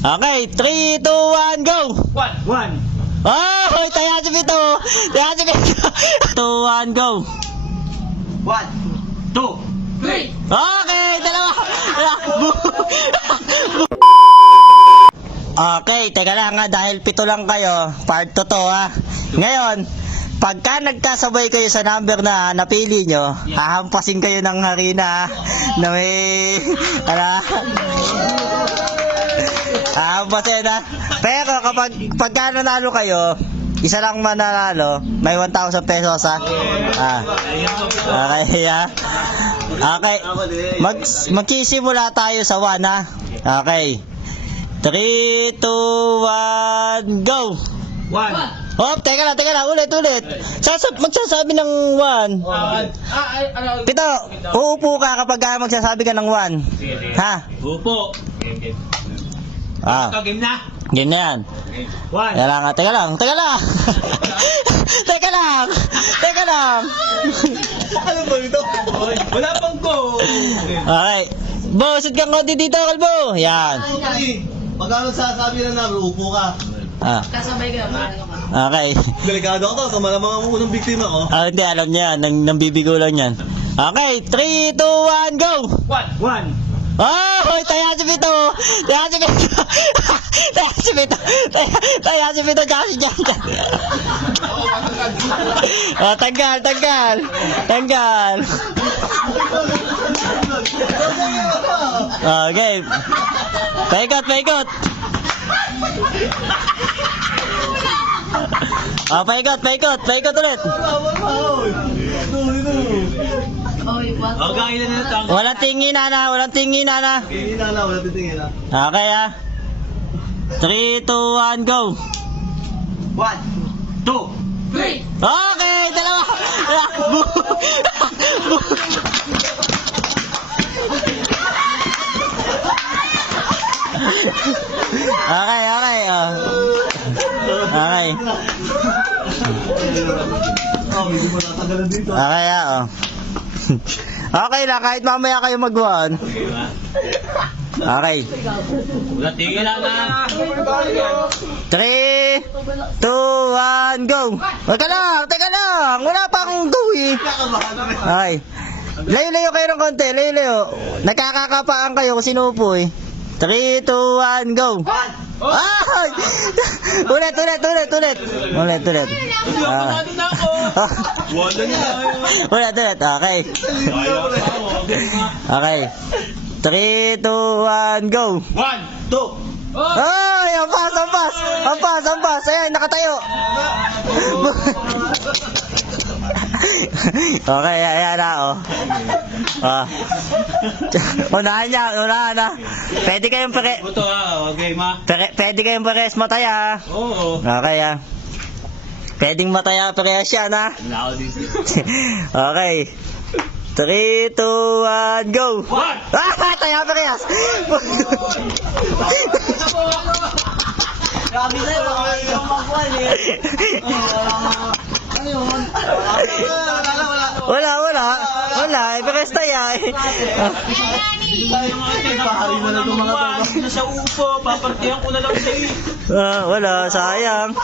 Okay, 3, 2, 1, go! 1. Oh, taya si Pito! Taya si Pito! 2, 1, go! 1, 2, 3. Okay, dalawa! Okay, teka lang ha, dahil 7 lang kayo, part 2 to ha. Ngayon, pagka nagkasabay kayo sa number na napili nyo, hahampasin kayo ng harina ha, na may, hahampasin ha. Pero pagka nanalo kayo, isa lang mananalo, may 1,000 pesos ha. Okay ha. Okay, magsisimula tayo sa 1 ha. Okay. 3, 2, 1, go! 1. Oh, teka lang, ulit. Magsasabi ng 1. Pito, uupo ka kapag magsasabi ka ng 1. Ha? Upo. Game na? Game na yan. 1. Teka lang. Teka lang. Ano ba ito? Wala pang go. Okay. Bosit kang konti dito, kalbo. Yan. Magkano sasabi na namin, upo ka. Kasabay ka, Okay. Delikado ako to, malamang ang unang biktima ko. Hindi, alam niya. Nambibigo lang yan. Okay, 3, 2, 1, go! 1. Oh, taya si Pito! Taya si Pito, tsaka si Jan. Oh, tanggal. Okay. Paikot. Oh, paikot ulit. Oh, kailan na ito? Walang tingin na. Tingin na, wala titingin na. Okay ah. 3, 2, 1, go. 1, 2, 3. Okay, dalawa. Okay. Okay. Medyo matatagalan dito. Okay oh. Okay lang, kahit mamaya kayo mag-1. Okay. Wala tingin na. 3, 2, 1, go! Teka lang! Wala pa akong go eh. Okay. Layo-layo kayo ng konti, layo-layo. Nagkakakapaan kayo kung sinupo eh. 3, 2, 1, go! Ay! Ulit. Ulit. Okay. Okay. 3, 2, 1, go! 1, 2. Ay, ampas. Ayan, nakatayo. Okay, ayan na, oh. Unahan na. Pwede kayong Ito okay ma. Pwede kayong pares mataya. Oo. Okay, Pwedeng mataya parehas yan, ha? Okay. 3, 2, 1, go! 1. Taya parehas! Grabe sa'yo, baka yung magwal eh. Ano yun? Wala. Parehas taya eh. Pahari na lang itong mga to. Sa upo, papartihan ko na lang sa iyo. Wala, sayang.